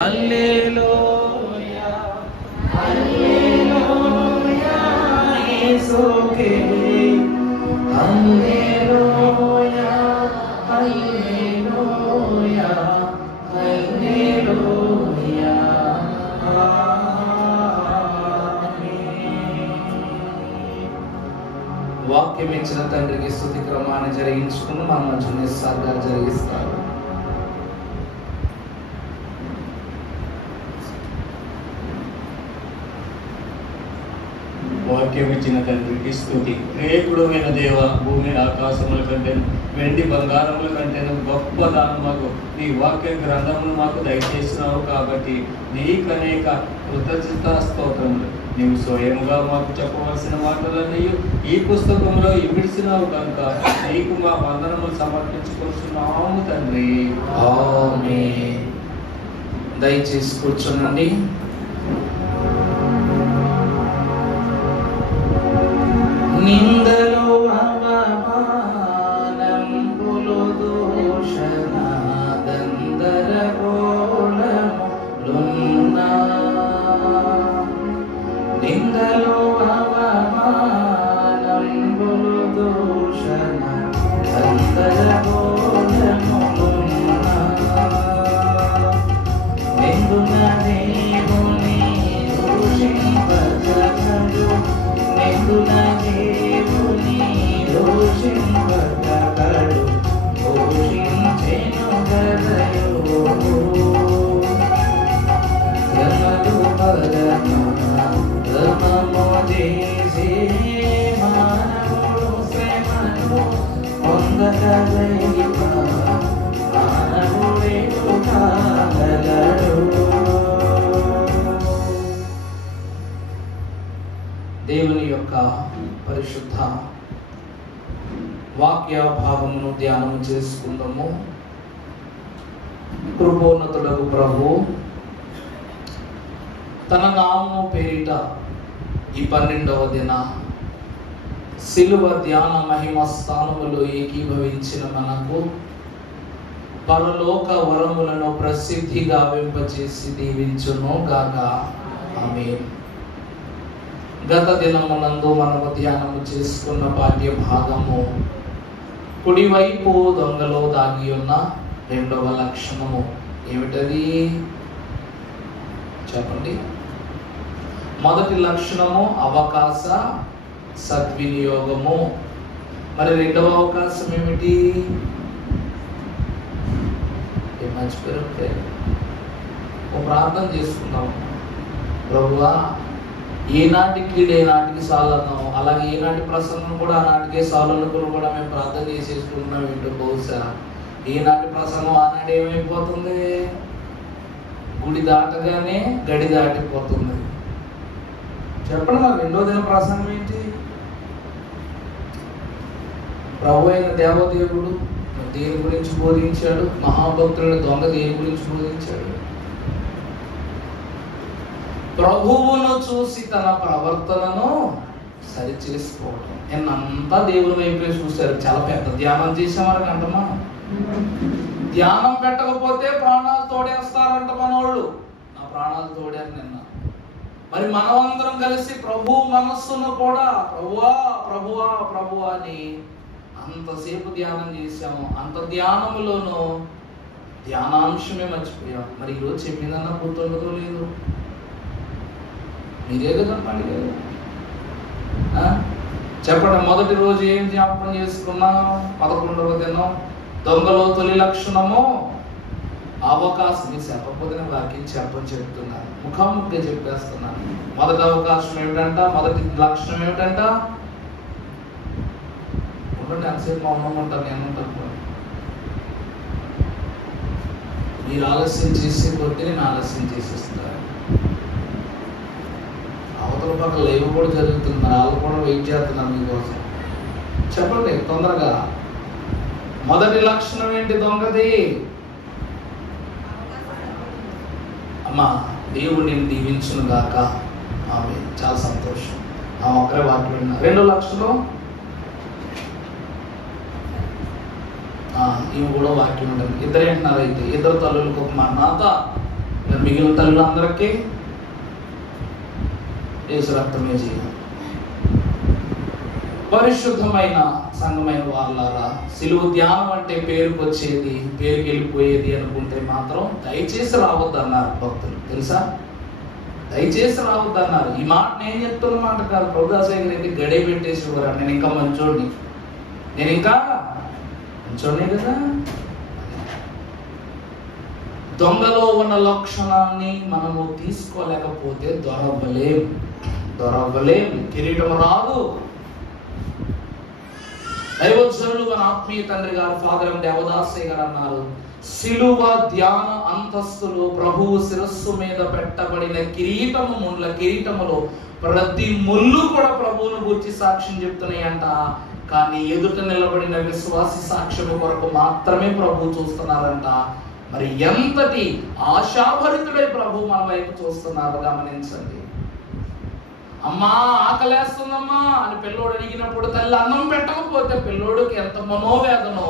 హల్లెలూయా హల్లెలూయా యేసుకే హల్లెలూయా హల్లెలూయా హల్లెలూయా వాక్యం ఇచ్చిన తండ్రికి స్తుతి క్రమాన్ని జరిగించుకుని మన మధ్య నిస్సార్గా జరిగిస్తారు. వాక్యం ఇచ్చిన తండ్రికి స్తుతి. ప్రేకుడమైన దేవ, భూమి ఆకాశముల కంటేను వెండి బంగారముల కంటేను గొప్ప దానముకు నీ వాక్య గ్రంథములు మాకు దయచేసినావు కాబట్టి నీకు అనేక కృతజ్ఞత స్తోత్రములు. నీవు స్వయముగా మాకు చెప్పవలసిన మాటలన్నీ ఈ పుస్తకంలో ఇమిడిసినావు కనుక నీకు మా వందనములు సమర్పించుకొస్తున్నాము తండ్రి. ఆమేన్. దయచేసి కూర్చోనండి. నిందలు అవమానంబులు దూషణ దందరగోళములున్నా నిందలు అవమానంబులు దూషణ దందరగోళములున్నా నిందున దేవుని దూషింపగలడు నిందున దేవుని దూషింపగలడు దూషించెను గదయో శ్రమలు పరమము చేసే మానవుడు శ్రమను పొందగలైన మానవుడేడు కాగలడు. దేవుని యొక్క పరిశుద్ధ వాక్య భాగమును ధ్యానం చేసుకుందాము. కృపోన్నతుడగు ప్రభు తన నామము పేరిట ఈ 12వ దిన సిలువ ధ్యాన మహిమ స్థానములో ఏకీభవించిన మనకు పరలోక వరములను ప్రసిద్ధిగా వింపచేసి దీవించును గాక. ఆమేన్. గత దినమునందు మనము ధ్యానము చేసుకున్న పాఠ్య భాగము కుడివైపు దొంగలో దాగి ఉన్న 2వ లక్షణము ఏమిటది చెప్పండి. మొదటి లక్షణము అవకాశ సద్వినియోగము. మరి 2వ అవకాశం ఏమిటి? మర్చిపోయారు. ఒక ప్రార్థన చేసుకుందాం. ప్రభువా, ఏనాటికి ఏనాటికి సాలన్నాం, అలాగే ఏనాటి ప్రసంగం కూడా ఆనాటికే సాలనుకుని కూడా మేము ప్రార్థన చేసేసుకుంటున్నాం. ఏంటో బహుశా ఈనాటి ప్రసంగం ఆనాడు ఏమైపోతుంది? గుడి దాటగానే గడి దాటిపోతుంది. చెప్పండి, మరి 2వ దిన ప్రసంగం ఏంటి? ప్రభు అయిన దేవదేవుడు దేని గురించి బోధించాడు? మహాభక్తుడు దొంగ దేని గురించి బోధించాడు? ప్రభువును చూసి తన ప్రవర్తనను సరిచేసుకోవటం. నిన్నంతా దేవుని వైపే చూశారు. చాలా పెద్ద ధ్యానం చేసేవారు అంటమా. ధ్యానం పెట్టకపోతే ప్రాణాలు తోడేస్తారంట మనోళ్ళు. నా ప్రాణాలు తోడారు నిన్న. మరి మనమందరం కలిసి ప్రభు మనస్సును కూడా ప్రభువా ప్రభువా ప్రభువా అని అంతసేపు ధ్యానం చేశాము. అంత ధ్యానములోనూ ధ్యానాంశమే మర్చిపోయాం. మరి ఈరోజు చెప్పిందన్నా గుర్తుండదో లేదు? మీరే కదా పండుగ. చెప్పండి, మొదటి రోజు ఏం జ్ఞాపకం చేసుకున్నాం? 11వ దినం దొంగలో తొలి లక్షణము అవకాశం. మీరు చెప్పకపోతే వాక్యం చెప్తున్నాను, ముఖాముఖిగా చెప్పేస్తున్నాను. మొదటి అవకాశం ఏమిటంట? మొదటి లక్షణం ఏమిటంట? ఉండండి, ఎంతసేపు మౌనంగా ఉంటాను. ఏమంటారు? మీరు ఆలస్యం చేసే కొద్దీ నేను ఆలస్యం చేసేస్తాను. అవతల పక్కన లైవ్ కూడా జరుగుతుంది. మరి వాళ్ళు కూడా వెయిట్ చేస్తున్నారు మీకోసం. చెప్పండి తొందరగా. మొదటి లక్షణం ఏంటి దొంగది? అమ్మా, దేవుడు నేను దీవించును గాక. ఆమేన్. చాలా సంతోషం. ఆ ఒక్కరే వాక్యం విన్నా. 2వ లక్షణం ఈమె కూడా వాక్యం ఉంటుంది. ఇద్దరు ఏంటున్నారు? అయితే ఇద్దరు తల్లులకు ఒక మాట మిగిలిన తల్లులందరికీ యేసు రక్తమే జీవం. పరిశుద్ధమైన సంఘమైన వాళ్ళారా, సిలువ ధ్యానం అంటే పేరుకు వచ్చేది, పేరుకి వెళ్ళిపోయేది అనుకుంటే మాత్రం దయచేసి రావద్దన్నారు భక్తులు. తెలుసా, దయచేసి రావద్దన్నారు. ఈ మాట నేను చెప్తున్న మాట కాదు. ప్రభుదాసయ్య గారు అయితే గడే పెట్టేసి ఇవ్వరా, నేను ఇంకా మంచోడిని, నేను ఇంకా మంచోడినే కదా. దొంగలో ఉన్న లక్షణాన్ని మనము తీసుకోలేకపోతే దొరవలేం, కిరీటం రాదు. దైవజనులు మన ఆత్మీయ తండ్రి గారు ఫాదర్ దేవదాసయ్య గారు అన్నారు, సిలువ ధ్యాన అంతస్తులు ప్రభువు శిరస్సు మీద పెట్టబడిన కిరీటము, ముళ్ళ కిరీటములో ప్రతి ముళ్ళు కూడా ప్రభువును గురించి సాక్ష్యం చెప్తున్నాయంట. కానీ ఎదుట నిలబడిన విశ్వాసి సాక్ష్యము కొరకు మాత్రమే ప్రభు చూస్తున్నారంట. మరి ఎంతటి ఆశాభరితుడై ప్రభు మన వైపు చూస్తున్నారు గమనించండి. అమ్మా ఆకలేస్తుందమ్మా అని పిల్లోడు అడిగినప్పుడు తల్లి అన్నం పెట్టకపోతే పిల్లోడికి ఎంత మనోవేదనో,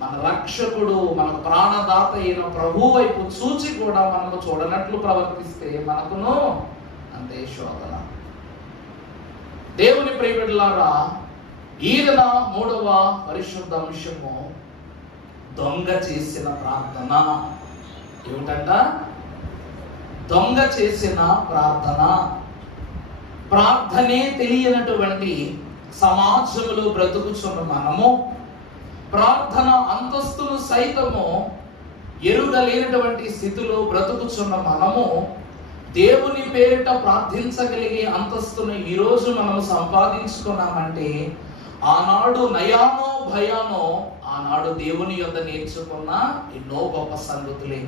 మన రక్షకుడు, మన ప్రాణదాత అయిన ప్రభు వైపు చూచి కూడా మనము చూడనట్లు ప్రవర్తిస్తే మనకును అంతే శోధన. దేవుని ప్రియబిడ్డలారా, ఈయన 3వ పరిశుద్ధ అంశము దొంగ చేసిన ప్రార్థన. ఏమిటంట? దొంగ చేసిన ప్రార్థన. ప్రార్థనే తెలియనటువంటి సమాజంలో బ్రతుకుచున్న మనము, ప్రార్థన అంతస్తులు సైతము ఎరుగలేనటువంటి స్థితిలో బ్రతుకుచున్న మనము, దేవుని పేరిట ప్రార్థించగలిగే అంతస్తును ఈరోజు మనము సంపాదించుకున్నామంటే ఆనాడు నయానో భయానో ఆనాడు దేవుని యొద్ద నేర్చుకున్న ఎన్నో గొప్ప సంగతులే.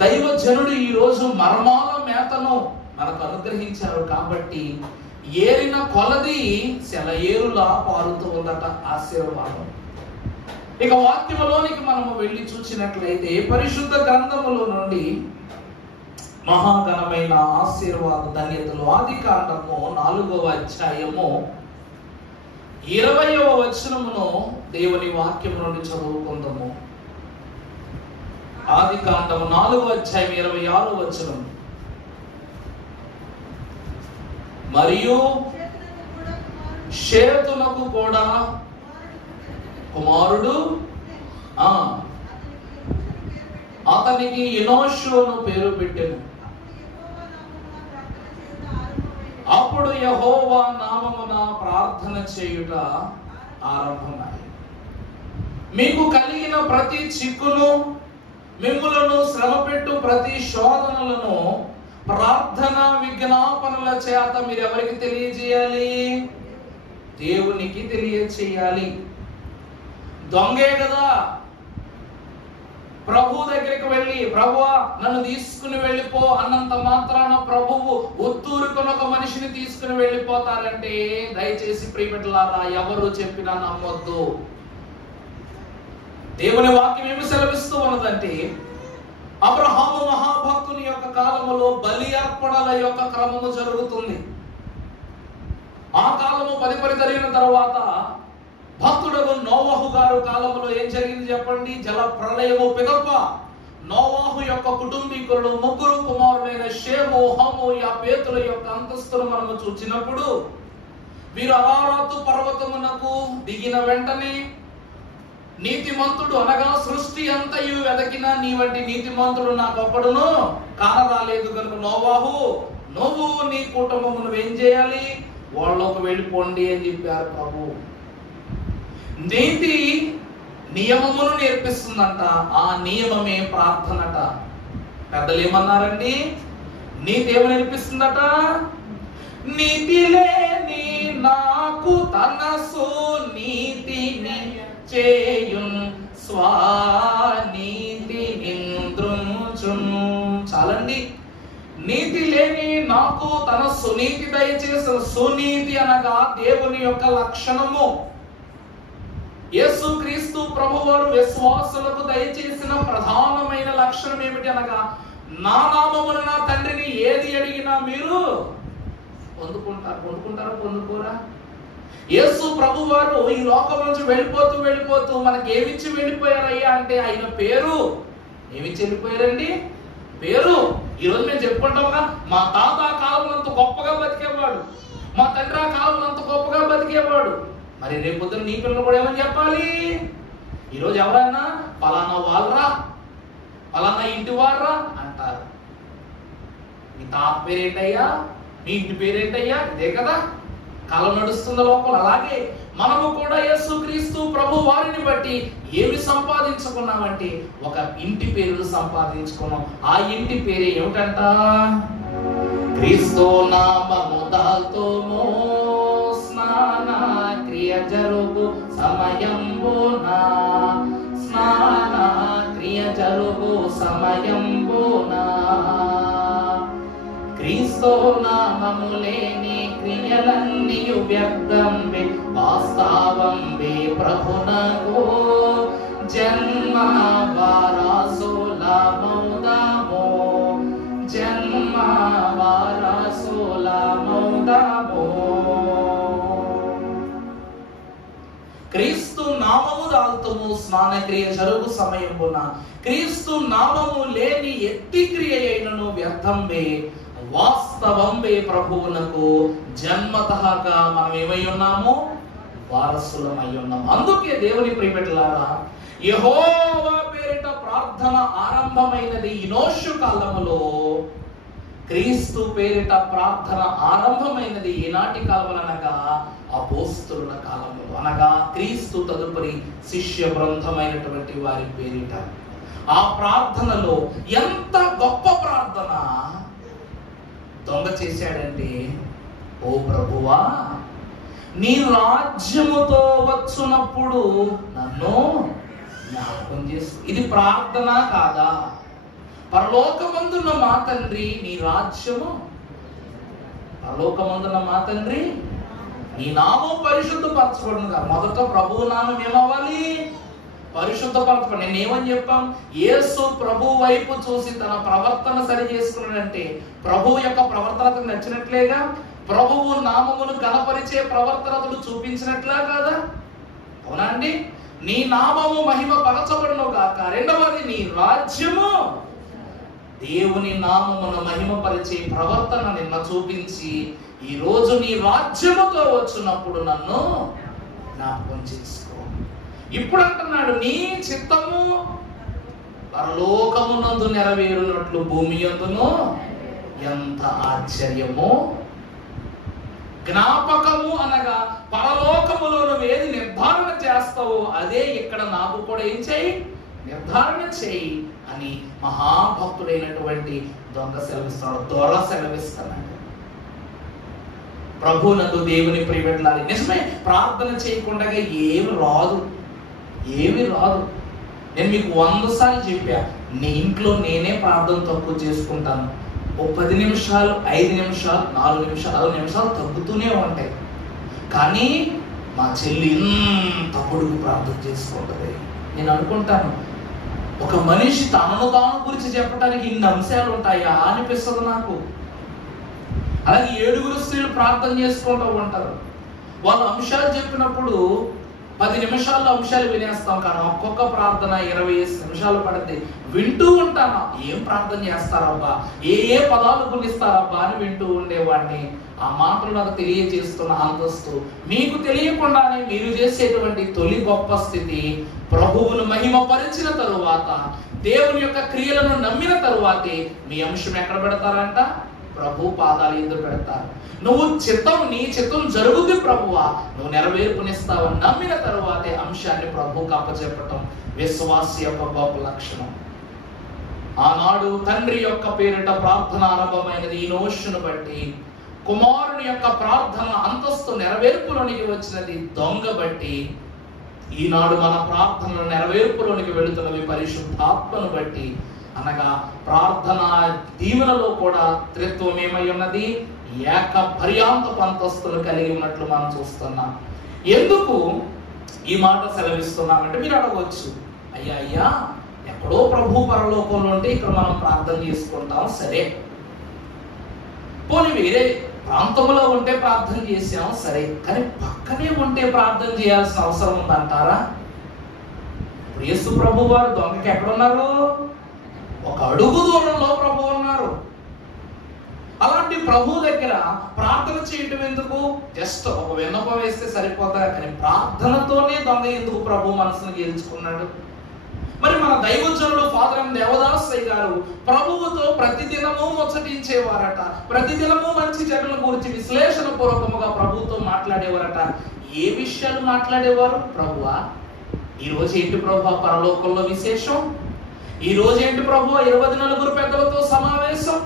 దైవజనుడు ఈరోజు మర్మాల మేతను మనకు అనుగ్రహించారు కాబట్టి ఏరిన కొలది సెలయేరులా పారుతూ ఉందట ఆశీర్వాదం. ఇక వాక్యములోనికి మనము వెళ్ళి చూసినట్లయితే పరిశుద్ధ గ్రంథములో నుండి మహాఘనమైన ఆశీర్వాద ధన్యతలు ఆదికాండము 4వ అధ్యాయము 20వ వచనమును దేవుని వాక్యం నుండి చదువుకుందాము. ఆదికాండము 4వ అధ్యాయం 26వ వచనం. మరియు షేతునకు కూడా కుమారుడు అతనికి ఎనోషును పేరు పెట్టెను. అప్పుడు యెహోవా నామమున ప్రార్థన చేయుట ఆరంభమై మీకు కలిగిన ప్రతి చిక్కును, మిమ్ములను శ్రమపెట్టు ప్రతి శోధనలను ప్రార్థన విజ్ఞాపనల చేత మీరు ఎవరికి తెలియజేయాలి? దేవునికి తెలియచేయాలి. దొంగే కదా ప్రభు దగ్గరికి వెళ్ళి ప్రభువా నన్ను తీసుకుని వెళ్ళిపో అన్నంత మాత్రాన ప్రభువు ఒత్తూరుకుని ఒక మనిషిని తీసుకుని వెళ్ళిపోతారంటే దయచేసి ప్రియబిడ్డలారా ఎవరు చెప్పినా నమ్మొద్దు. దేవుని వాక్యం ఏమి సెలవిస్తూ ఉన్నదంటే అబ్రహాము మహాభక్తుని యొక్క కాలములో బలి అర్పణల యొక్క క్రమము జరుగుతుంది. ఆ కాలము 10 జరిగిన తర్వాత భక్తుడకు నోవహు గారు కాలంలో ఏం జరిగింది చెప్పండి? జల ప్రళయము పిదప నోవహు యొక్క కుటుంబీకులు 3 కుమారులైన షేము, హము, యాపేతుల యొక్క అంతస్తును మనము చూచినప్పుడు వీరు అరారాతు పర్వతమునకు దిగిన వెంటనే నీతిమంతుడు అనగా సృష్టి అంతయు వెదకిన నీ వంటి నీతిమంతుడు నాకొక్కడును కానరాలేదు కనుక నోవాహు నువ్వు నీ కుటుంబమును ఏం చేయాలి? వాళ్ళకు వెళ్ళిపోండి అని చెప్పారు ప్రభు. నీతి నియమమును నేర్పిస్తుందంట. ఆ నియమమే ప్రార్థనట. పెద్దలు ఏమన్నారండి? నీతి ఏమని నేర్పిస్తుందట? నీతి లేని నాకు తన సునీతిని చేయున్ స్వానీతి నింద్రుచును. చాలండి. నీతి లేని నాకు తన సునీతి దయచేసిన సునీతి అనగా దేవుని యొక్క లక్షణము. యేసుక్రీస్తు ప్రభువారు విశ్వాసులకు దయచేసిన ప్రధానమైన లక్షణం ఏమిటి అనగా నా నామమున నా తండ్రిని ఏది అడిగినా మీరు పొందుకోరా? యేసు ప్రభువారు ఈ లోకం నుంచి వెళ్ళిపోతూ మనకి ఏమిచ్చి వెళ్ళిపోయారయ్యా అంటే ఆయన పేరు ఏమిచ్చి వెళ్ళిపోయారండి? పేరు. ఈరోజు మేము చెప్పుకుంటాముగా, మా తాత కాలంలో గొప్పగా బతికేవాడు, మా తండ్రి కాలంలో గొప్పగా బతికేవాడు. మరి రేపు పొద్దున నీ పిల్లలు కూడా ఏమని చెప్పాలి? ఈరోజు ఎవరైనా పలానా వాళ్ళరా, పలానా ఇంటి వారా అంటారు. మీ తాత పేరేంటయ్యా, మీ ఇంటి పేరేంటయ్యా? ఇదే కదా కాలం నడుస్తున్న లోపల. అలాగే మనము కూడా యేసుక్రీస్తు ప్రభు వారిని బట్టి ఏమి సంపాదించుకున్నామంటే ఒక ఇంటి పేరు సంపాదించుకున్నాం. ఆ ఇంటి పేరే ఏమిటంట? క్రీస్తు నామము దాల్తోమో స్నాన క్రియ జరుగు సమయంబునా, స్నాన క్రియ జరుగు సమయంబునా. క్రీస్తు నామము లేని క్రియలన్నీయు వ్యర్థంబే, వాస్తవంబే ప్రభునకు జన్మ వారసులమౌదామో, జన్మ వారసులమౌదామో. క్రీస్తు నామము దాల్తము స్నానక్రియ జరుగు సమయమున, క్రీస్తు నామము లేని ఎట్టి క్రియ అయినను వ్యర్థంబే, వాస్తవంబే ప్రభువునకు. జన్మతఃగా మనం ఏమై ఉన్నాము? వారసులమై ఉన్నాము. అందుకే దేవుని ప్రియబిడ్డలారా, యెహోవా పేరిట ప్రార్థన ఆరంభమైనది ఈనోషు కాలములో, క్రీస్తు పేరిట ప్రార్థన ఆరంభమైనది ఈనాటి కాలములు అనగా అపోస్తలుల కాలములు, అనగా క్రీస్తు తదుపరి శిష్య బృందమైనటువంటి వారి పేరిట. ఆ ప్రార్థనలో ఎంత గొప్ప ప్రార్థన దొంగ చేశాడంటే, ఓ ప్రభువా, నీ రాజ్యముతో వచ్చునప్పుడు నన్ను జ్ఞాపకం చేసు. ఇది ప్రార్థన కాదా? పరలోకమందున్న మా తండ్రి నీ రాజ్యము, పరలోకమందున్న మా తండ్రి నీ నామం పరిశుద్ధపరచబడును కదా. మొదట ప్రభువు నామం ఏమవ్వాలి? పరిశుద్ధపరచబడి. నేనేమని చెప్పాం? యేసు ప్రభు వైపు చూసి తన ప్రవర్తన సరి చేసుకున్నాడంటే ప్రభువు యొక్క ప్రవర్తనకు నచ్చినట్లేగా. ప్రభువు నామమును గణపరిచే ప్రవర్తనలు చూపించినట్లా కాదా? అవునా అండి? నీ నామము మహిమ పరచబడును గాక. రెండవది, నీ రాజ్యము, దేవుని నామమును మహిమపరిచే ప్రవర్తన నిన్న చూపించి ఈ రోజు నీ రాజ్యముతో వచ్చినప్పుడు నన్ను జ్ఞాపకం చేసుకో. ఇప్పుడు అంటున్నాడు, నీ చిత్తము పరలోకమునందు నెరవేరునట్లు భూమి యందును ఎంత ఆశ్చర్యము. జ్ఞాపకము అనగా పరలోకములో నువ్వు ఏది నిర్ధారణ చేస్తావో అదే ఇక్కడ నాకు కూడా ఏం చేయి, నిర్ధారణ చేయి అని మహాభక్తుడైనటువంటి దొంగ సెలవిస్తాడు, దొర సెలవిస్తున్నాడు. ప్రభువునందు దేవుని ప్రియబిడ్డలారా, నిజమే, ప్రార్థన చేయకుండా ఏమి రాదు, ఏమి రాదు. నేను మీకు 100 సార్లు చెప్పా, నీ ఇంట్లో నేనే ప్రార్థన తక్కువ చేసుకుంటాను. ఓ 10 నిమిషాలు, 5 నిమిషాలు, 4 నిమిషాలు, 6 నిమిషాలు తగ్గుతూనే ఉంటాయి. కానీ మా చెల్లి ఇంత పొడుగు ప్రార్థన చేసుకుంటుంది. నేను అనుకుంటాను, ఒక మనిషి తనను తాను గురించి చెప్పడానికి ఇన్ని అంశాలు ఉంటాయా అనిపిస్తుంది నాకు. అలాగే 7 స్త్రీలు ప్రార్థన చేసుకుంటూ ఉంటారు. వాళ్ళ అంశాలు చెప్పినప్పుడు 10 నిమిషాల్లో అంశాలు వినేస్తాం, కానీ ఒక్కొక్క ప్రార్థన 20 నిమిషాలు పడుతుంది. వింటూ ఉంటాను, ఏం ప్రార్థన చేస్తారబ్బా, ఏ పదాలు గుణిస్తారబ్బా అని వింటూ ఉండేవాడిని. ఆ మాటలు నాకు తెలియజేస్తున్న అంతస్తు మీకు తెలియకుండానే మీరు చేసేటువంటి తొలి గొప్ప స్థితి, ప్రభువును మహిమపరిచిన తరువాత, దేవుని యొక్క క్రియలను నమ్మిన తరువాతే మీ అంశం ఎక్కడ పెడతారంట? ప్రభు పాదాలు ఎదురు పెడతారు. నువ్వు నీ చిత్తం జరుగుద్ది ప్రభువా, నువ్వు నెరవేర్పునిస్తావు నమ్మిన తరువాతే అంశాన్ని ప్రభువుకు అప్పచెప్పటం విశ్వాసి యొక్క గొప్ప లక్షణం. ఆనాడు తండ్రి యొక్క పేరిట ప్రార్థన ఆరంభమైనది ఈనోషును బట్టి, కుమారుని యొక్క ప్రార్థన అంతస్తు నెరవేర్పులోనికి వచ్చినది దొంగ బట్టి, ఈనాడు మన ప్రార్థనలు నెరవేర్పులోనికి వెళుతున్నవి పరిశుద్ధాత్మను బట్టి. అనగా ప్రార్థన దీవెనలో కూడా త్రిత్వం ఏమై ఉన్నది? ఏక పర్యాంతపు అంతస్తులు కలిగి ఉన్నట్లు మనం చూస్తున్నాం. ఎందుకు ఈ మాట సెలవిస్తున్నామంటే మీరు అడగవచ్చు, అయ్యా ఎక్కడో ప్రభు పరలోకంలో ఉంటే ఇక్కడ మనం ప్రార్థన చేసుకుంటాం, సరే, పోనీ వేరే ప్రాంతంలో ఉంటే ప్రార్థన చేసాం, సరే, కానీ పక్కనే ఉంటే ప్రార్థన చేయాల్సిన అవసరం ఉందంటారా? ఇప్పుడు యేసు ప్రభు వారు దొంగకి ఎక్కడున్నారు? ఒక అడుగు దూరంలో ప్రభు ఉన్నారు. అలాంటి ప్రభు దగ్గర ప్రార్థన చేయటం ఎందుకు? జస్ట్ ఒక విన్నపం వేస్తే సరిపోతా, కానీ ప్రార్థనతోనే దొంగ ఎందుకు ప్రభు మనసును గెలుచుకున్నాడు? మరి మన దైవజనుడు ఫాదర్ ఎం దేవదాసయ్య గారు ప్రభువుతో ప్రతిదినము ముచ్చటించేవారట. ప్రతిదినము మంచి చెడుల గురించి విశ్లేషణ పూర్వకముగా ప్రభువుతో మాట్లాడేవారట. ఏ విషయాలు మాట్లాడేవారు? ప్రభువా, ఈ రోజు ఏంటి ప్రభువా పరలోకంలో విశేషం? ఈ రోజు ఏంటి ప్రభువా 24 పెద్దలతో సమావేశం?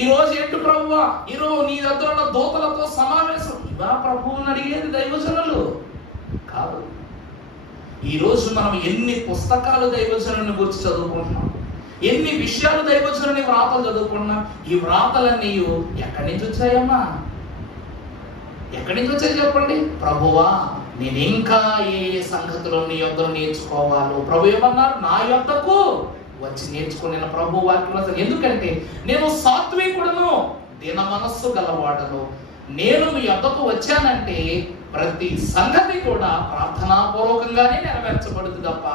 ఈ రోజు ఏంటి ప్రభువా ఈరోజు నీ దగ్గర ఉన్న దూతలతో సమావేశం? ఇవా ప్రభువుని అడిగేది దైవజనులు కాదు. ఈ రోజు మనం ఎన్ని పుస్తకాలు దైవజనుని గురించి చదువుకుంటున్నాం, ఎన్ని విషయాలు దైవజనుని వ్రాతలు చదువుకుంటున్నాం. ఈ వ్రాతలన్నీ ఎక్కడి నుంచి వచ్చాయమ్మా? ఎక్కడి నుంచి వచ్చాయి చెప్పండి? ప్రభువా, నేను ఇంకా ఏ సంగతులు నీ యొద్దకు నేర్చుకోవాలో ప్రభు ఏమన్నారు? నా యొద్దకు వచ్చి నేర్చుకునే ప్రభు వాక్యం. ఎందుకంటే నేను సాత్వికుడును, దీన మనస్సు గలవాడను. నేను మీ యొద్దకు వచ్చానంటే ప్రతి సంగతి కూడా ప్రార్థనాపూర్వకంగానే నెరవేర్చబడుతుంది తప్ప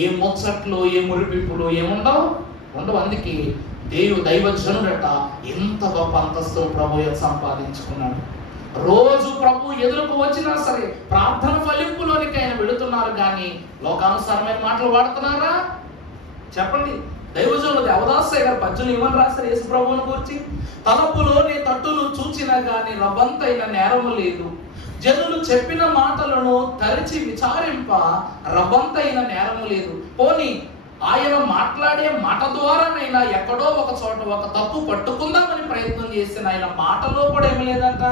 ఏ ముచ్చట్లు ఏ మురిపింపులు ఏముండవు. అందుకే దైవజనుడట ఎంత గొప్ప అంతస్తు ప్రభు సంపాదించుకున్నాడు. రోజు ప్రభు ఎదురుకు వచ్చినా సరే ప్రార్థన ఫలింపులోనికి ఆయన వెళుతున్నారు, కానీ లోకానుసారమైన మాటలు వాడుతున్నారా చెప్పండి? దైవజనుడు దేవదాసయ్య గారు పద్యులు ఏమని రాస్తారు యేసు ప్రభువుని గురించి? తలపులోని తట్టును చూచినా గాని రవ్వంతైన నేరము లేదు, జనులు చెప్పిన మాటలను తరిచి విచారింప రవ్వంతైన నేరము లేదు. పోని ఆయన మాట్లాడే మాట ద్వారానైనా ఎక్కడో ఒక చోట ఒక తప్పు పట్టుకుందామని ప్రయత్నం చేసిన ఆయన మాటలో కూడా ఏమి లేదంట,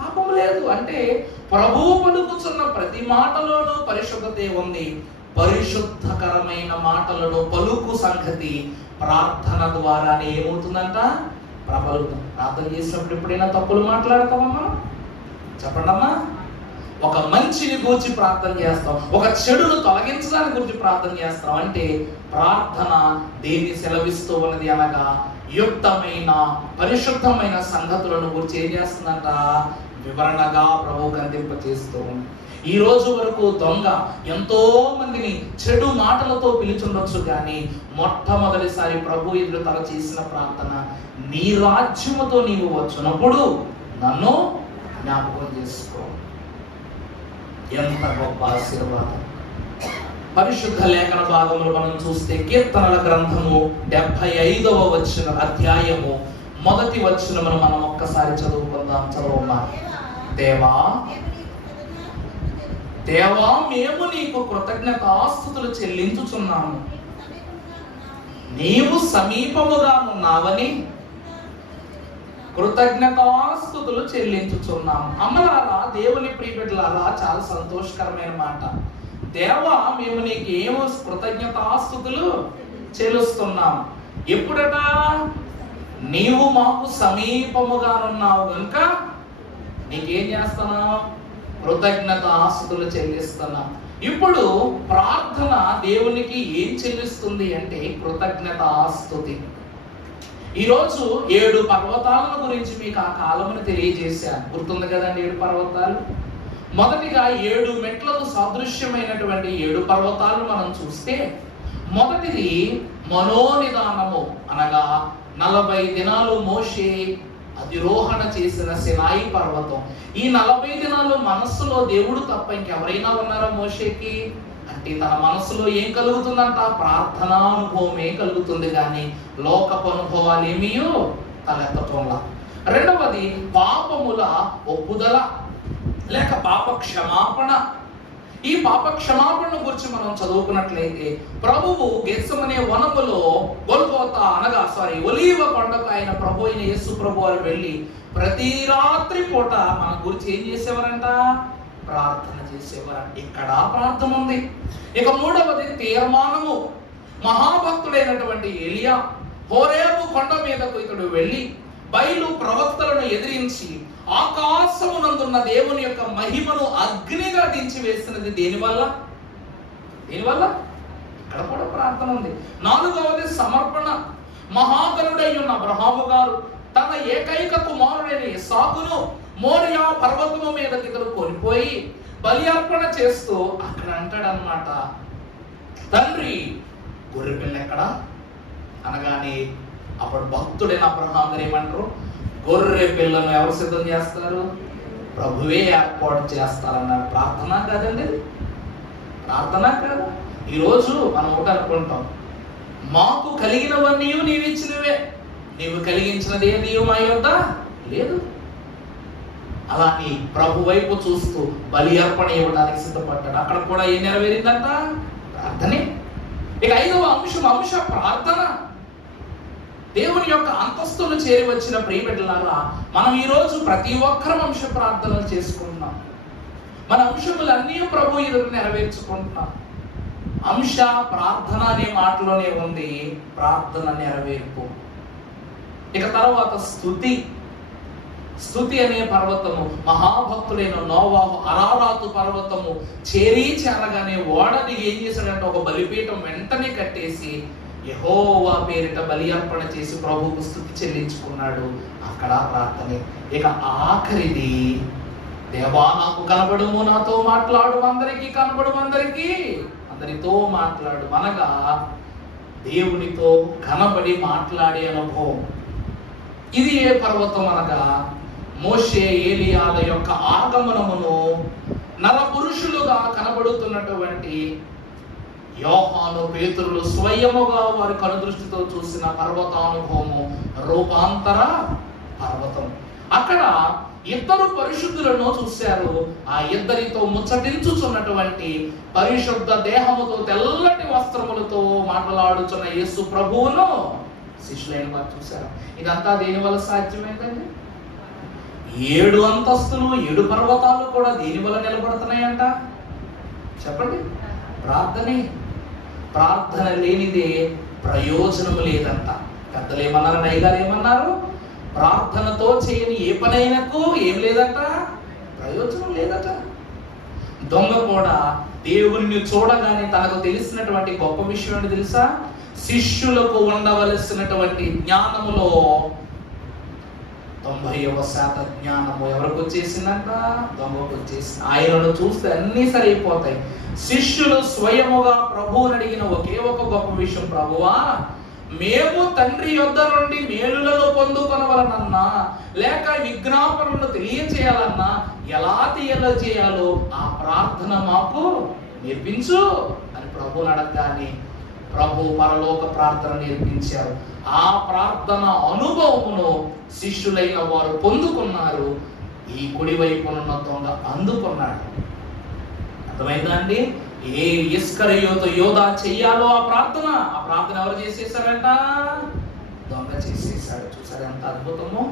పాపం లేదు. అంటే ప్రభువు పలుకుతున్న ప్రతి మాటలోనూ పరిశుద్ధతే ఉంది. పరిశుద్ధకరమైన మాటలను పలుకు సంగతి ప్రార్థన ద్వారానే ఏమవుతుందంట, ప్రబలుతాం. ప్రార్థన చేసినప్పుడు ఎప్పుడైనా తప్పులు మాట్లాడతామమ్మా? చెప్పండమ్మా. ఒక మంచిని గురించి ప్రార్థన చేస్తాం, ఒక చెడును తొలగించడానికి గురించి ప్రార్థన చేస్తాం. అంటే ప్రార్థన దేన్ని సెలవిస్తూ ఉన్నది అనగా యుక్తమైన పరిశుద్ధమైన సంగతులను గురించి ఏం చేస్తుందంట, వివరణగా ప్రభు అందింప చేస్తూ ఉంది. ఈ రోజు వరకు దొంగ ఎంతో మందిని చెడు మాటలతో పిలిచుండొచ్చు, కానీ మొట్టమొదటిసారి ప్రభు ఎదురు తల చేసిన ప్రార్థన, నీ రాజ్యముతో నీవు వచ్చినప్పుడు నన్ను జ్ఞాపకం చేసుకో. ఎంత గొప్ప ఆశీర్వాదం! పరిశుద్ధ లేఖన భాగంలో మనం చూస్తే కీర్తనల గ్రంథము 75వ అధ్యాయము 1వ వచనమును మనం ఒక్కసారి చదువుకుందాం. చదవమ్మా. దేవా దేవా, మేము నీకు కృతజ్ఞతాస్తుతులు చెల్లించుచున్నాము, నీవు సమీపముగా ఉన్నావని కృతజ్ఞతాస్తుతులు చెల్లించుచున్నాము. అమ్మలారా, దేవుని ప్రియబిడ్డలారా, చాలా సంతోషకరమైన మాట. దేవా, మేము నీకు ఏమో కృతజ్ఞతాస్తుతులు చెల్లిస్తున్నాం. ఎప్పుడట? నీవు మాకు సమీపముగా ఉన్నావు కనుక నీకేం చేస్తున్నావు? కృతజ్ఞతాస్తుతులు చెల్లిస్తున్నాం. ఇప్పుడు ప్రార్థన దేవునికి ఏం చెల్లిస్తుంది అంటే కృతజ్ఞతాస్తుతి. ఈరోజు 7 పర్వతాలను గురించి మీకు ఆ కాలమును తెలియజేశాను, గుర్తుంది కదండి? 7 పర్వతాలు. మొదటిగా 7 మెట్లకు సాదృశ్యమైనటువంటి 7 పర్వతాలను మనం చూస్తే, మొదటిది మనోనిదానము అనగా 40 దినాలు మోషే అధిరోహణ చేసిన సినాయి పర్వతం. ఈ 40 దినాలు మనస్సులో దేవుడు తప్ప ఇంకెవరైనా ఉన్నారా మోషేకి? అంటే తన మనసులో ఏం కలుగుతుందంట? ప్రార్థనానుభవమే కలుగుతుంది, కానీ లోకపు అనుభవాలు ఏమీ తలెత్తటంలా. రెండవది పాపముల ఒప్పుదల లేక పాప క్షమాపణ. ఈ పాప క్షమాపణ గురించి మనం చదువుకున్నట్లయితే, ప్రభువు గెత్సెమనే వనములో ఒలీవ కొండకు ఆయన ప్రభు అయిన యేసు ప్రభు వారు వెళ్ళి ప్రతి రాత్రి పూట మన గురించి ఏం చేసేవారంట? ప్రార్థన చేసేవారంట. ఇక్కడ ప్రార్థన ఉంది. ఇక మూడవది తీర్మానము. మహాభక్తుడైనటువంటి ఎలియా హోరేబు కొండ మీదకు ఇతడు వెళ్ళి బయలు ప్రవక్తలను ఎదిరించి ఆకాశమునందున్న దేవుని యొక్క మహిమను అగ్నిగా దించి వేసినది దేనివల్ల? ఇక్కడ కూడా ప్రార్థన ఉంది. 4వది సమర్పణ. మహాగణుడై ఉన్న అబ్రహాము గారు తన ఏకైక కుమారుడైన ఇస్సాకును మోరియా పర్వతము మీదకి ఇతడు కొనిపోయి బలి అర్పణ చేస్తూ అక్కడ అంటాడనమాట, తండ్రి గొర్రెపిల్ల ఎక్కడా? అనగానే అప్పుడు భక్తుడైన అబ్రహాం గారు ఏమంటారు, గొర్రె పిల్లను ఎవరు సిద్ధం చేస్తారు? ప్రభువే ఏర్పాటు చేస్తారన్నారు. ప్రార్థన కాదండి, ప్రార్థన కాదు. ఈరోజు మనం ఒకటి అనుకుంటాం, మాకు కలిగినవన్నీ నీవు ఇచ్చినవే, నీవు కలిగించినది ఏది మా యొద్ద లేదు. అలా నీ ప్రభు వైపు చూస్తూ బలి అర్పణ ఇవ్వడానికి సిద్ధపడ్డాడు. అక్కడ కూడా ఏం నెరవేరిందంట? ప్రార్థనే. ఇక 5వ అంశ ప్రార్థన. దేవుని యొక్క అంతస్తులు చేరి వచ్చిన ప్రియబిడ్డలారా, మనం ఈరోజు ప్రతి ఒక్కరం అంశ ప్రార్థనలు చేసుకుంటున్నాం. మన అంశములన్నీ ప్రభు ఎదురు నెరవేర్చుకుంటున్నాం. అంశ ప్రార్థన అనే మాటలోనే ఉంది ప్రార్థన నెరవేర్పు. ఇక తర్వాత స్తుతి అనే పర్వతము, మహాభక్తుడైన నోవాహు అరారాతు పర్వతము చేరగానే ఓడని ఏం చేశాడంటే ఒక బలిపీఠం వెంటనే కట్టేసి యెహోవా పేరిట బలి అర్పణ చేసి ప్రభువుకు స్తుతి చెల్లించుకున్నాడు. అక్కడ ప్రార్థనే. ఇక ఆఖరిది, దేవా నాకు కనబడుము, నాతో మాట్లాడు, అందరికీ కనబడు, అందరితో మాట్లాడు. అనగా దేవునితో కనబడి మాట్లాడే అనుభవం. ఇది ఏ పర్వతం అనగా మోషే ఏలియాల యొక్క ఆగమనమును నరపురుషులుగా కనబడుతున్నటువంటి యోహాను పేతురులు స్వయముగా వారి కనుదృష్టితో చూసిన పర్వతానుభవము రూపాంతర పర్వతం. అక్కడ ఇద్దరు పరిశుద్ధులను చూశారు. ఆ ఇద్దరితో ముచ్చటించుచున్నటువంటి పరిశుద్ధ దేహముతో తెల్లటి వస్త్రములతో మాట్లాడుచున్న యేసు ప్రభువును శిష్యులైన వారు చూశారు. ఇదంతా దేని వల్ల సాధ్యమైందండి? 7 అంతస్తులు 7 పర్వతాలు కూడా దేని వల్ల నిలబడుతున్నాయంట చెప్పండి? ప్రార్థన లేనిదే ప్రయోజనము లేదంట. పెద్దలు ఏమన్నారు, నయ్యగారు ఏమన్నారు? ప్రార్థనతో చేయని ఏ పనైనకు ఏం లేదట, ప్రయోజనం లేదట. దొంగ కూడా దేవుణ్ణి చూడగానే తనకు తెలిసినటువంటి గొప్ప విషయం ఏంటి తెలుసా? శిష్యులకు ఉండవలసినటువంటి జ్ఞానములో 90% జ్ఞానము ఎవరికి వచ్చేసిందంట? దొంగకు వచ్చేసింది. ఆయనను చూస్తే అన్ని సరైపోతాయి. శిష్యులు స్వయముగా ప్రభువుని అడిగిన ఒకే ఒక గొప్ప విషయం, ప్రభువా మేము తండ్రి యొద్ద నుండి మేలులను పొందుకొనవలనన్నా లేక విజ్ఞాపనలను తెలియచేయాలన్నా ఎలా తెలియజేయాలో ఆ ప్రార్థన మాకు నేర్పించు అని ప్రభువుని అడగగానే ప్రభు పరలోక ప్రార్థన నేర్పించారు. ఆ ప్రార్థన అనుభవమును శిష్యులైన వారు పొందుకున్నారు. ఈ కుడి వైపునున్న దొంగ అందుకున్నాడు. అర్థమైందా అండి? ఏ ఇస్కరియోతు యోధా చెయ్యాలో ఆ ప్రార్థన ఎవరు చేసేసారంట? దొంగ చేసేసాడు. చూసారు ఎంత అద్భుతమో?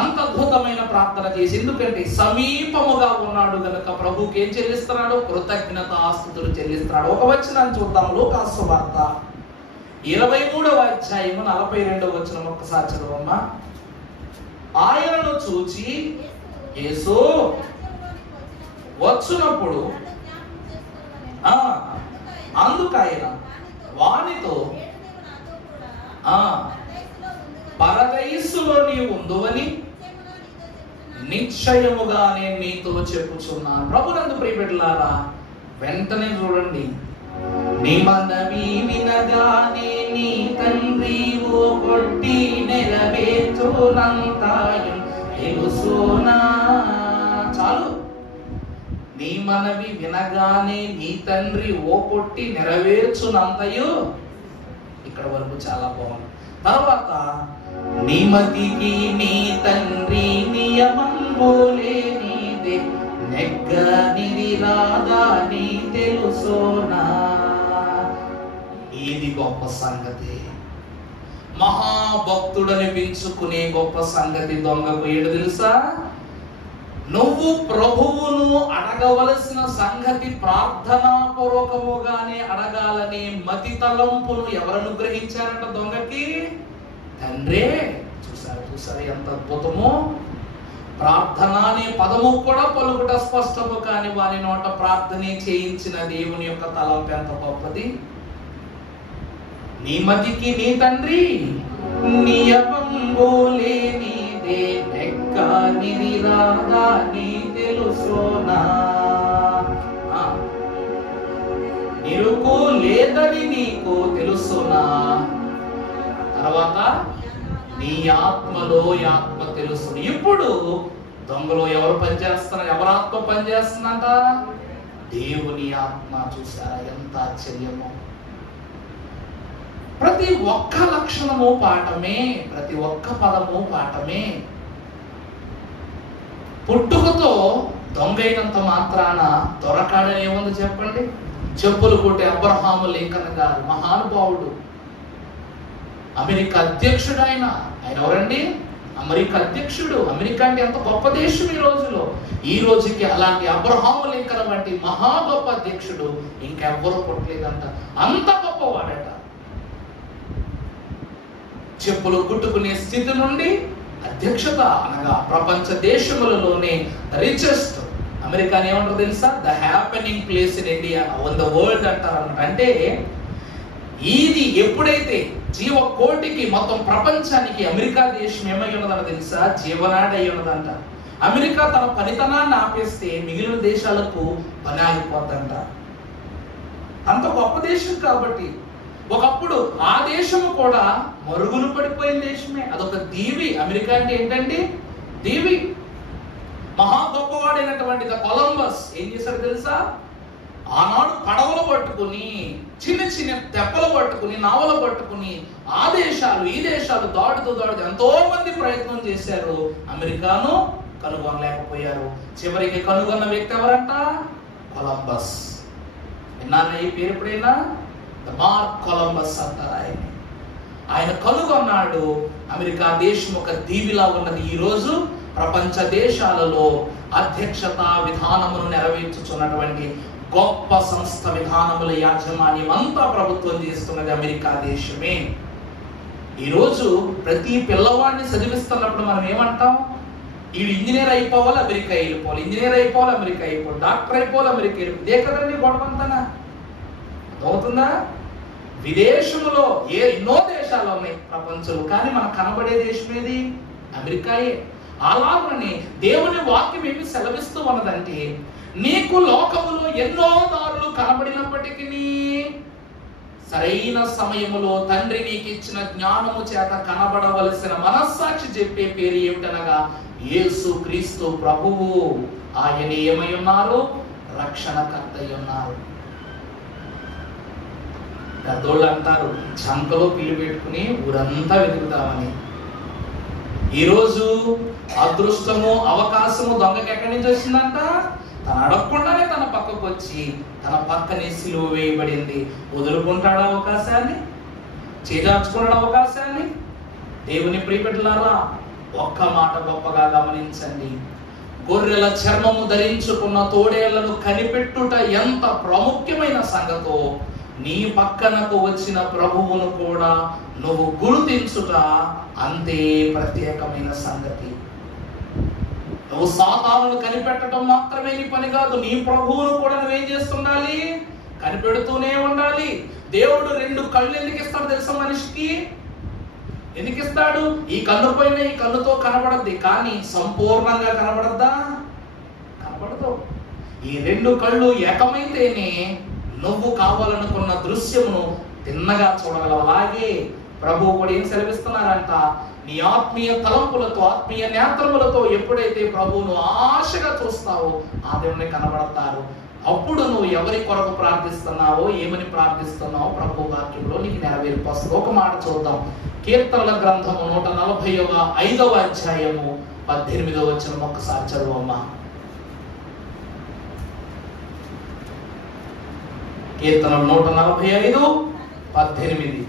అంత అద్భుతమైన ప్రార్థన చేసి, ఎందుకంటే సమీపముగా ఉన్నాడు కనుక ప్రభుకి ఏం చెల్లిస్తున్నాడు? కృతజ్ఞతాస్తుతులు చెల్లిస్తున్నాడు. ఒక వచనాన్ని చూద్దాం. లూకాసు వార్త 23వ అధ్యాయము 42వ వచనం ఒక్కసారి చదవమ్మా. ఆయనను చూచి యేసు వచ్చినప్పుడు అందుకైన వానితో పరదైసులో నీవు ఉందువని నిశ్చయముగా నేను నీతో చెప్పుచున్నాను. ప్రభునందు ప్రియబిడ్డలారా, వెంటనే చూడండి, నీ మనవి వినగానే నీ తండ్రి ఓ కొట్టి నెరవేర్చునంతాయం తెలుసునా. చాలు. నీ మనవి వినగానే నీ తండ్రి ఓ కొట్టి నెరవేర్చునంతయు. ఇక్కడ వరకు చాలా బాగుంది. తర్వాత నీ మతికి నీ తండ్రి నియమంబోలే నీదే నెగ్గనిది రాదా నీ తెలుసునా. ఇది గొప్ప సంగతి. మహాభక్తుడనిపించుకునే గొప్ప సంగతి దొంగకు ఏడు తెలుసా? నువ్వు ప్రభువును అడగవలసిన సంగతి ప్రార్థనాపూర్వకముగానే అడగాలని మతి తలంపును ఎవరు అనుగ్రహించారంట దొంగకి? తండ్రే. చూసారు ఎంత అద్భుతమో? ప్రార్థన అనే పదము కూడా పలుకుట స్పష్టము కాని వారి నోట ప్రార్థనే చేయించిన దేవుని యొక్క తలంపు ఎంత గొప్పది. నీ మతికి నీ తండ్రి నియమంబోలే నీదే నెగ్గనిది రాదా నీ తెలుసునా. ఇరుకు లేదని నీకు తెలుసునా. తర్వాత నీ ఆత్మలో ఈ ఆత్మ తెలుసు. ఇప్పుడు దొంగలో ఎవరు పనిచేస్తున్నారు? ఎవరు ఆత్మ పనిచేస్తుందంట? దేవుని ఆత్మ. చూసారా ఎంత ఆశ్చర్యమో! ప్రతి ఒక్క లక్షణము పాఠమే, ప్రతి ఒక్క పదము పాఠమే. పుట్టుకతో దొంగైనంత మాత్రాన దొరకాడని ఏముంది చెప్పండి? చెప్పులు కొట్టే అబ్రహాము లింకన్ గారు మహానుభావుడు, అమెరికా అధ్యక్షుడు. ఆయన ఎవరండి? అమెరికా అధ్యక్షుడు. అమెరికా అంటే ఎంత గొప్ప దేశం ఈ రోజులో. ఈ రోజుకి అలాంటి అబ్రహాము లింకన్ వంటి మహా గొప్ప అధ్యక్షుడు ఇంకెవ్వరూ పుట్టలేదంట. అంత గొప్పవాడట. చెప్పులు కుట్టుకునే స్థితి నుండి అధ్యక్షత, అనగా ప్రపంచ దేశములలోనే రిచెస్ట్, అమెరికాని ఏమంటారు తెలుసా? The happening place in India on the world అంటారు అన్నమాట. అంటే ఇది ఎప్పుడైతే జీవకోటికి మొత్తం ప్రపంచానికి అమెరికా దేశం ఏమై ఉన్నదంట తెలుసా? జీవనాడి అయి ఉన్నదంట. అమెరికా తన పనితనాన్ని ఆపేస్తే మిగిలిన దేశాలకు పని ఆగిపోతుందంట. అంత గొప్ప దేశం కాబట్టి ఒకప్పుడు ఆ దేశము కూడా మరుగులు పడిపోయిన దేశమే. అదొక దీవి. అమెరికా అంటే ఏంటండి? దీవి. మహా గొప్పవాడైనటువంటి కొలంబస్ ఏం చేశాడు తెలుసా? ఆనాడు పడవలు పట్టుకుని, చిన్న చిన్న తెప్పలు పట్టుకుని, నావలు పట్టుకుని ఆ దేశాలు ఈ దేశాలు దాటుతూ ఎంతో మంది ప్రయత్నం చేశారు. అమెరికాను కనుగొనలేకపోయారు. చివరికి కనుగొన్న వ్యక్తి ఎవరంట? కొలంబస్. విన్నారా ఈ పేరు ఎప్పుడైనా? మార్క్ కొలంబస్ అంటారు ఆయన. ఆయన కనుగొన్నాడు. అమెరికా దేశం ఒక దీవిలా ఉన్నది. ఈ రోజు ప్రపంచ దేశాలలో అధ్యక్షత విధానమును నెరవేర్చుచున్నటువంటి గొప్ప సంస్థ విధానముల యాజమాన్యం అంతా ప్రభుత్వం చేస్తున్నది అమెరికా దేశమే. ఈరోజు ప్రతి పిల్లవాడిని చదివిస్తున్నప్పుడు మనం ఏమంటాం? వీడు ఇంజనీర్ అయిపోవాలి, అమెరికా వెళ్ళిపోవాలి, ఇంజనీర్ అయిపోవాలి, అమెరికా అయిపోవాలి, డాక్టర్ అయిపోవాలి, అమెరికా వెళ్ళిపోవాలి. ఇదే కదండి గొడవంతనా? అవుతుందా? విదేశంలో ఎన్నో దేశాలు ఉన్నాయి ప్రపంచంలో, కానీ మనకు కనబడే దేశం ఏది? అమెరికాయే. అలాగని దేవుని వాక్యం ఏమి సెలవిస్తూ ఉన్నదంటే, నీకు లోకములో ఎన్నో దారులు కనబడినప్పటికీ సరైన సమయములో తండ్రి నీకు ఇచ్చిన జ్ఞానము చేత కనబడవలసిన మనస్సాక్షి చెప్పే పేరు ఏమిటనగా యేసు క్రీస్తు ప్రభువు. ఆయన ఏమై ఉన్నారు? రక్షణకర్త అయి ఉన్నారు. పెద్దోళ్ళు అంటారు, చంకలో పిల్లి పెట్టుకుని ఊరంతా వెతుకుతామని. ఈరోజు అదృష్టము అవకాశము దొంగకి ఎక్కడి నుంచి వచ్చిందంట? తను అడగకుండానే తన పక్కకు వచ్చి తన పక్కనే సిలువ వేయబడింది. వదులుకుంటాడు అవకాశాన్ని, చేజార్చుకున్నాడు అవకాశాన్ని. దేవుని ప్రియబిడ్డలారా, ఒక్క మాట గొప్పగా గమనించండి. గొర్రెల చర్మము ధరించుకున్న తోడేళ్లను కనిపెట్టుట ఎంత ప్రాముఖ్యమైన సంగతో, నీ పక్కనకు వచ్చిన ప్రభువును కూడా నువ్వు గుర్తించుట అంతే ప్రత్యేకమైన సంగతి. నువ్వు సాతానును కనిపెట్టడం మాత్రమే నీ పని కాదు, నీ ప్రభువును కూడా నువ్వేం చేస్తుండాలి? కనిపెడుతూనే ఉండాలి. దేవుడు 2 కళ్ళు ఎందుకు ఇస్తాడు తెలుసా మనిషికి? ఎందుకు ఇస్తాడు? ఈ కన్ను పైన ఈ కన్నుతో కనబడద్ది, కానీ సంపూర్ణంగా కనబడద్దా? కనబడదు. ఈ 2 కళ్ళు ఏకమైతేనే నువ్వు కావాలనుకున్న దృశ్యమును తిన్నగా చూడగలవు. అలాగే ప్రభువు కూడా ఏం సెలవిస్తున్నారంట? నీ ఆత్మీయ తలంపులతో, ఆత్మీయ నేత్రములతో ఎప్పుడైతే ప్రభువును ఆశగా చూస్తావో ఆ దేవుని కనబడతారు. అప్పుడు నువ్వు ఎవరి కొరకు ప్రార్థిస్తున్నావో, ఏమని ప్రార్థిస్తున్నావో ప్రభు వాక్యంలో నీకు నెరవేర్పొస్తుంది. ఒక మాట చూద్దాం. కీర్తనల గ్రంథము 145వ అధ్యాయము 18వ వచనం ఒక్కసారి చదువమ్మా. కీర్తన 145:18.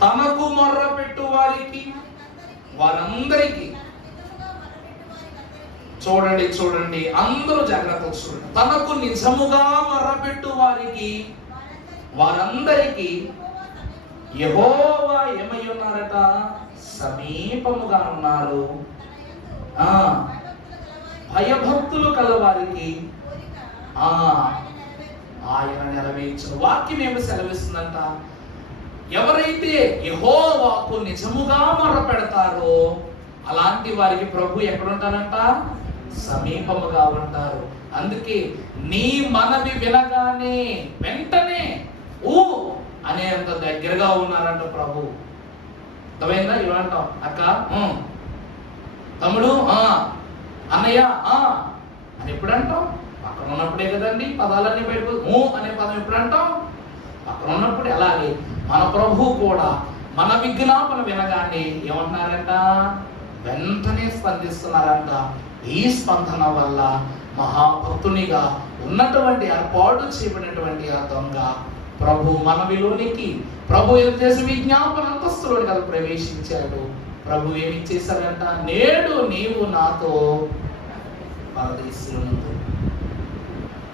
తనకు మొర్ర పెట్టు వారికి వారందరికీ. చూడండి చూడండి, అందరూ జాగ్రత్తగా చూడండి. తనకు నిజముగా మొర్ర పెట్టు వారికి వారందరికీ యెహోవా ఏమై ఉన్నారట? సమీపముగా ఉన్నారు. భయభక్తులు కలవారికి ఆయన నెరవేర్చిన వాక్యం ఏమి సెలవిస్తుందంట? ఎవరైతే యెహోవాకు నిజముగా మొర్ర పెడతారో అలాంటి వారికి ప్రభు ఎక్కడుంటారంట? సమీపముగా ఉంటారు. అందుకే నీ మనవి వినగానే వెంటనే ఊ అనేంత దగ్గరగా ఉన్నారంట ప్రభు. అర్థమైందా? ఇలా అంటాం, అక్క తమ్ముడు అన్నయ్య అని ఎప్పుడు అంటాం? పక్కన ఉన్నప్పుడే కదండి పదాలన్నీ బయటకు. అనే పదం ఎప్పుడు అంటాం? పక్కన ఉన్నప్పుడు. అలాగే మన ప్రభు కూడా మన విజ్ఞాపన వినగానే ఏమంటున్నారంట? వెంటనే స్పందిస్తున్నారంట. ఈ స్పందన వల్ల మహాభక్తునిగా ఉన్నటువంటి ఏర్పాటు చేయబడినటువంటి ఆ దొంగ ప్రభు మనవిలోనికి, ప్రభు చేసిన విజ్ఞాపన అంతస్తులోని కదా ప్రవేశించాడు. ప్రభు ఏమి చేశాడంట? నేడు నీవు నాతో పరదేశంలో.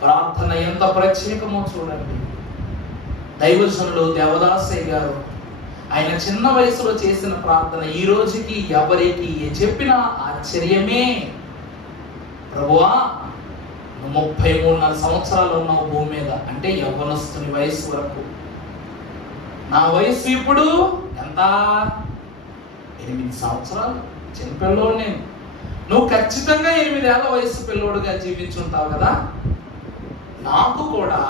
ప్రార్థన ఎంత ప్రత్యేకమో చూడండి. దైవజనులు దేవదాసయ్య గారు ఆయన చిన్న వయసులో చేసిన ప్రార్థన ఈ రోజుకి ఎవరికి చెప్పినా ఆశ్చర్యమే. ప్రభువా, 33 సంవత్సరాలు ఉన్నావు భూమి మీద, అంటే యవ్వనస్తుని వయసు వరకు. నా వయసు ఇప్పుడు ఎంత? 8 సంవత్సరాలు. చిన్న పిల్లోడు నేను. నువ్వు ఖచ్చితంగా 8 ఏళ్ల వయసు పిల్లోడుగా జీవించుంటావు కదా. నాకు కూడా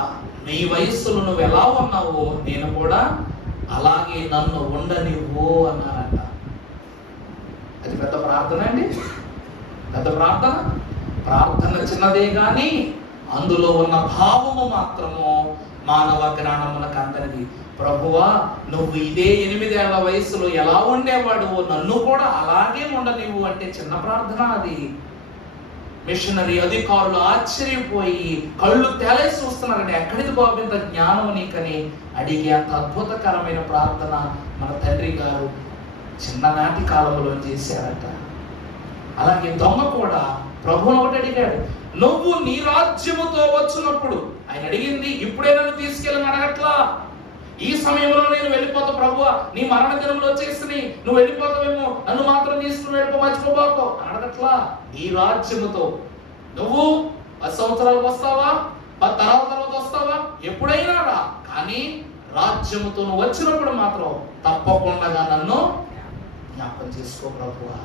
నీ వయస్సులో నువ్వు ఎలా ఉన్నావో నేను కూడా అలాగే నన్ను ఉండనివ్వు అన్నారంట. అది పెద్ద ప్రార్థన అండి, పెద్ద ప్రార్థన. ప్రార్థన చిన్నదే గాని అందులో ఉన్న భావము మాత్రము మానవ జ్ఞానమునకు అందరిది. ప్రభువా, నువ్వు ఇదే 8 ఏళ్ల వయసులో ఎలా ఉండేవాడువో నన్ను కూడా అలాగే ఉండనివ్వు అంటే చిన్న ప్రార్థన అది. మిషనరీ అధికారులు ఆశ్చర్యపోయి కళ్ళు తేలేసి చూస్తున్నారండి. ఎక్కడిది బాబు ఇంత జ్ఞానం నీకని అడిగే అంత అద్భుతకరమైన ప్రార్థన మన తండ్రి గారు చిన్ననాటి కాలంలో చేశారట. అలాగే దొంగ కూడా ప్రభువును ఒకటి అడిగాడు, నువ్వు నీ రాజ్యముతో వచ్చినప్పుడు. ఆయన అడిగింది ఇప్పుడే నన్ను తీసుకెళ్ళని అడగట్లా. ఈ సమయంలో నేను వెళ్ళిపోతా ప్రభువా, నీ మరణ దినంలో వచ్చేసి నువ్వు వెళ్ళిపోతావేమో, నన్ను మాత్రం తీసుకుని వెళ్ళిపో, మర్చిపోబాకో అడగట్లా. నీ రాజ్యముతో నువ్వు 10 సంవత్సరాలకు వస్తావా, 10 తరాల తర్వాత వస్తావా, ఎప్పుడైనా రా, కానీ రాజ్యముతో నువ్వు వచ్చినప్పుడు మాత్రం తప్పకుండా నన్ను జ్ఞాపకం చేసుకో ప్రభువా.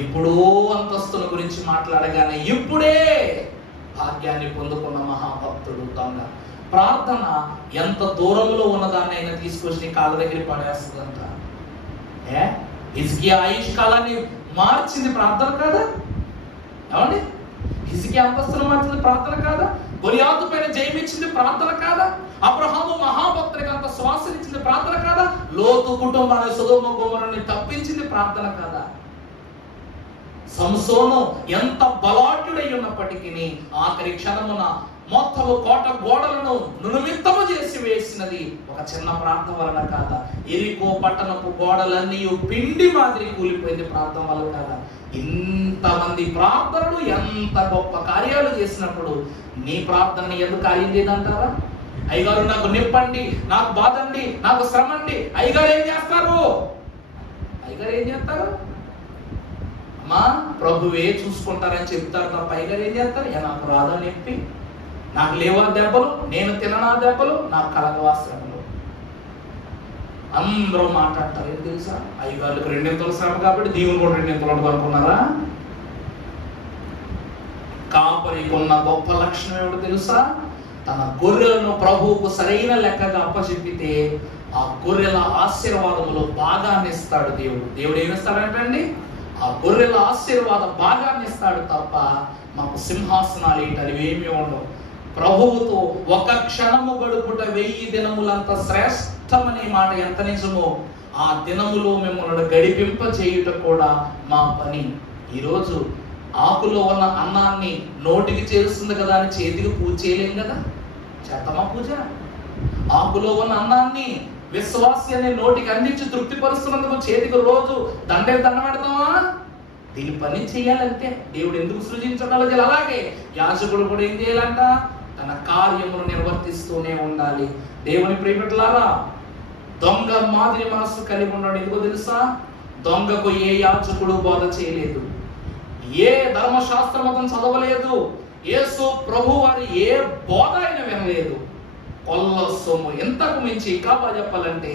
ఎప్పుడో అంతస్తుల గురించి మాట్లాడగానే ఇప్పుడే భాగ్యాన్ని పొందుకున్న మహాభక్తుడు దొంగ. ప్రార్థన ఎంత దూరంలో ఉన్నదాన్ని అయినా తీసుకొచ్చి కాళ్ళ దగ్గర పడేస్తుందంట. హిజ్కియా ఆయుష్ కాలాన్ని మార్చింది ప్రార్థన కాదా? ఏమండి, హిజ్కియా అంతస్తును మార్చింది ప్రార్థన కాదా? గొలియాతు పైన జయమిచ్చింది ప్రార్థన కాదా? అబ్రహాము మహాభక్తునికి అంత శ్వాసనిచ్చింది ప్రార్థన కాదా? లోతు కుటుంబాన్ని సొదొమ గొమొర్రాని తప్పించింది ప్రార్థన కాదా? సంసోను ఎంత బలాఢ్యుడై ఉన్నప్పటికీ ఆఖరి క్షణమున మొత్తము కోట గోడలను నునిమిత్తము చేసి వేసినది ఒక చిన్న ప్రార్థన వలన కాదా? ఎరికో పట్టణపు గోడలన్నీ పిండి మాదిరి కూలిపోయింది ప్రార్థన వల్ల కాదా? ఇంతమంది ప్రార్థనలు ఎంత గొప్ప కార్యాలు చేసినప్పుడు నీ ప్రార్థనని ఎందుకు కార్యం చేయదంటారా? అయ్యగారు నాకు నిప్పండి, నాకు బాధండి, నాకు శ్రమండి, అయ్యగారు ఏం చేస్తారు? అయ్యగారు ఏం చేస్తారు? అమ్మా ప్రభువే చూసుకుంటారని చెప్తారు తప్ప అయ్యగారు ఏం చేస్తారు? నాకు రాదా నొప్పి, నాకు లేవా దెబ్బలు, నేను తిననా దెబ్బలు, నాకు కలగవా శ్రమలు. అందరూ మాట్లాడతారు. ఏం తెలుసా? అయ్యగారులకు 2 శ్రమ కాబట్టి దేవుని కూడా 2 అనుకున్నారా? కాపరికి ఉన్న గొప్ప లక్షణం ఏమిటో తెలుసా? తన గొర్రెలను ప్రభువుకు సరైన లెక్కగా అప్పచెప్పితే ఆ గొర్రెల ఆశీర్వాదములో భాగాన్ని ఇస్తాడు దేవుడు. దేవుడు ఏమిస్తాడంటండి? ఆ గొర్రెల ఆశీర్వాద భాగాన్ని ఇస్తాడు తప్ప మాకు సింహాసనాలు ఏంటి అవేమీ ఉండవు. ప్రభువుతో ఒక క్షణము గడుపుట 1000 దినములంత శ్రేష్టమనే మాట ఎంత నిజమో ఆ దినములో మిమ్మల్ని గడిపింప చేయుట కూడా మా పని. ఈరోజు ఆకులో ఉన్న అన్నాన్ని నోటికి చేరుస్తుంది కదా అని చేతికి పూజ చేయలేం కదా. చేతమా పూజ? ఆకులో ఉన్న అన్నాన్ని విశ్వాసి అనే నోటికి అందించి తృప్తిపరుస్తున్నందుకు చేతికి రోజు దండ పెడతామా? దీని పని చేయాలంటే దేవుడు ఎందుకు సృజించడాలో తెలియాలి. అలాగే యాజకుడు కూడా ఏం చేయాలంట? తన కార్యమును నిర్వర్తిస్తూనే ఉండాలి. దేవుని ప్రియమిత్రులారా, దొంగ మాదిరి మనస్సు కలిగి ఉన్నాడు. ఎందుకో తెలుసా? దొంగకు ఏ యాజకుడు బోధ చేయలేదు, ఏ ధర్మశాస్త్రం అతను చదవలేదు, యేసు ప్రభు వారి ఏ బోధ ఆయన వినలేదు. కొల్ల సొమ్ము. ఎంతకు మించి ఇంకా చెప్పాలంటే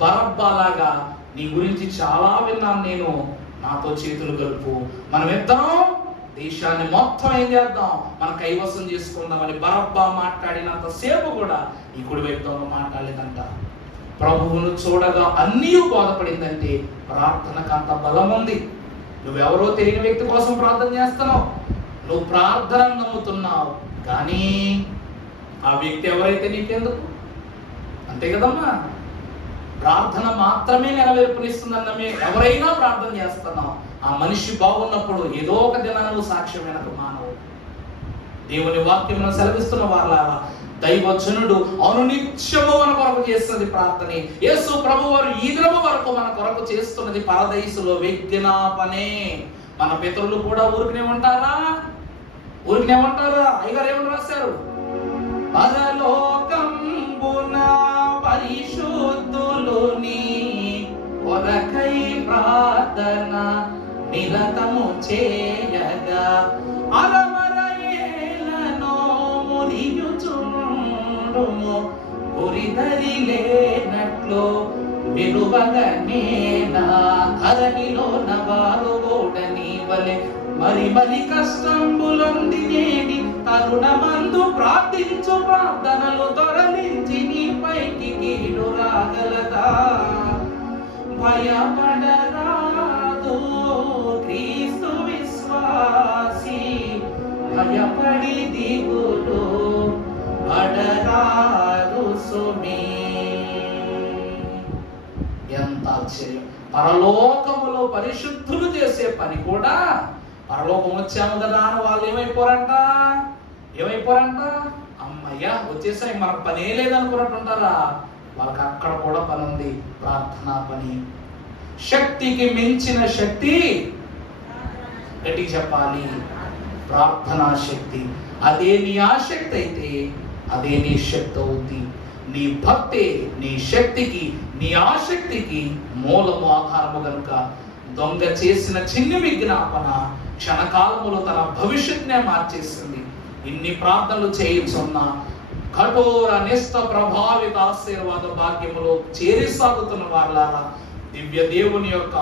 బరబ్బలాగా నీ గురించి చాలా విన్నాను నేను, నాతో చేతులు కలుపు, మనమిద్దరం దేశాన్ని మొత్తం ఏం చేద్దాం, మన కైవసం చేసుకుందామని బరబ్బా మాట్లాడినంత సేపు కూడా ఈ కుడి వైపుతో మాట్లాడలేదంట. ప్రభువును చూడగా అన్నీ బోధపడిందంటే ప్రార్థనకు అంత బలం ఉంది. నువ్వెవరో తెలియని వ్యక్తి కోసం ప్రార్థన చేస్తున్నావు, నువ్వు ప్రార్థన నమ్ముతున్నావు, కానీ ఆ వ్యక్తి ఎవరైతే నీకెందుకు? అంతే కదమ్మా. ప్రార్థన మాత్రమే నెరవేర్పునిస్తుందన్న ఎవరైనా ప్రార్థన చేస్తున్నావు, ఆ మనిషి బాగున్నప్పుడు ఏదో ఒక దినాన్ని నువ్వు సాక్ష్యం వెనక మానవు. దేవుని వాక్యం సెలవిస్తున్న వాళ్ళ దైవజనుడు అవును నిత్యము మన కొరకు చేస్తున్నది ప్రార్థనే. యేసు ప్రభు వారు ఈ దినము వరకు మన కొరకు చేస్తున్నది పరదైసులో విజ్ఞాపనే. మన పితరులు కూడా ఊరికనే ఉంటారా? అయ్యగారు ఏమని రాశారు? పరలోకంబున పరిశుద్ధులుని కొరకై ప్రార్థన నిరతము చేయగా అలమరయేలను మురియుచుండుము, గురిదరి లేనట్లు విలువగనేనా ధరణిలో నవారు ఓడని వలె మరి కష్టంబులొందినేని తరుణమందు ప్రార్థించు ప్రార్థనలు తొరలించి నీ పైకి కీడు రాగలదా? భయపడరాదు క్రీస్తు విశ్వాసి, భయపడి దిగులు పడరాదు సుమి. ఎంత ఆశ్చర్యం! పరలోకములో పరిశుద్ధులు చేసే పని కూడా, పరలోకం వచ్చాము కదా అని వాళ్ళు ఏమైపోరంట? అమ్మయ్యా వచ్చేసాయి, మనకు పనే లేదనుకున్నట్టుంటారా? వాళ్ళకి అక్కడ కూడా పని ఉంది, ప్రార్థనా పని. శక్తికి మించిన శక్తి, గట్టిగా చెప్పాలి, ప్రార్థనా శక్తి. అదే నీ ఆసక్తి అయితే అదే నీ శక్తి అవుద్ది. నీ భక్తే నీ శక్తికి, నీ ఆసక్తికి మూలము, ఆధారము గనుక దొంగ చేసిన చిన్ని విజ్ఞాపన క్షణకాలములో తన భవిష్యత్తునే మార్చేసింది. ఇన్ని ప్రార్థనలు చేయుచున్నా కఠోర నిష్ట ప్రభావిత ఆశీర్వాద భాగ్యములో చేరి సాగుతున్న వాళ్ళారా, దివ్య దేవుని యొక్క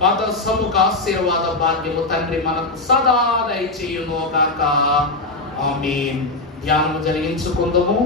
పద సముఖ ఆశీర్వాద భాగ్యము తండ్రి మనకు సదా దయచేయును గాక. ఆమేన్. ధ్యానము జరిగించుకుందాము.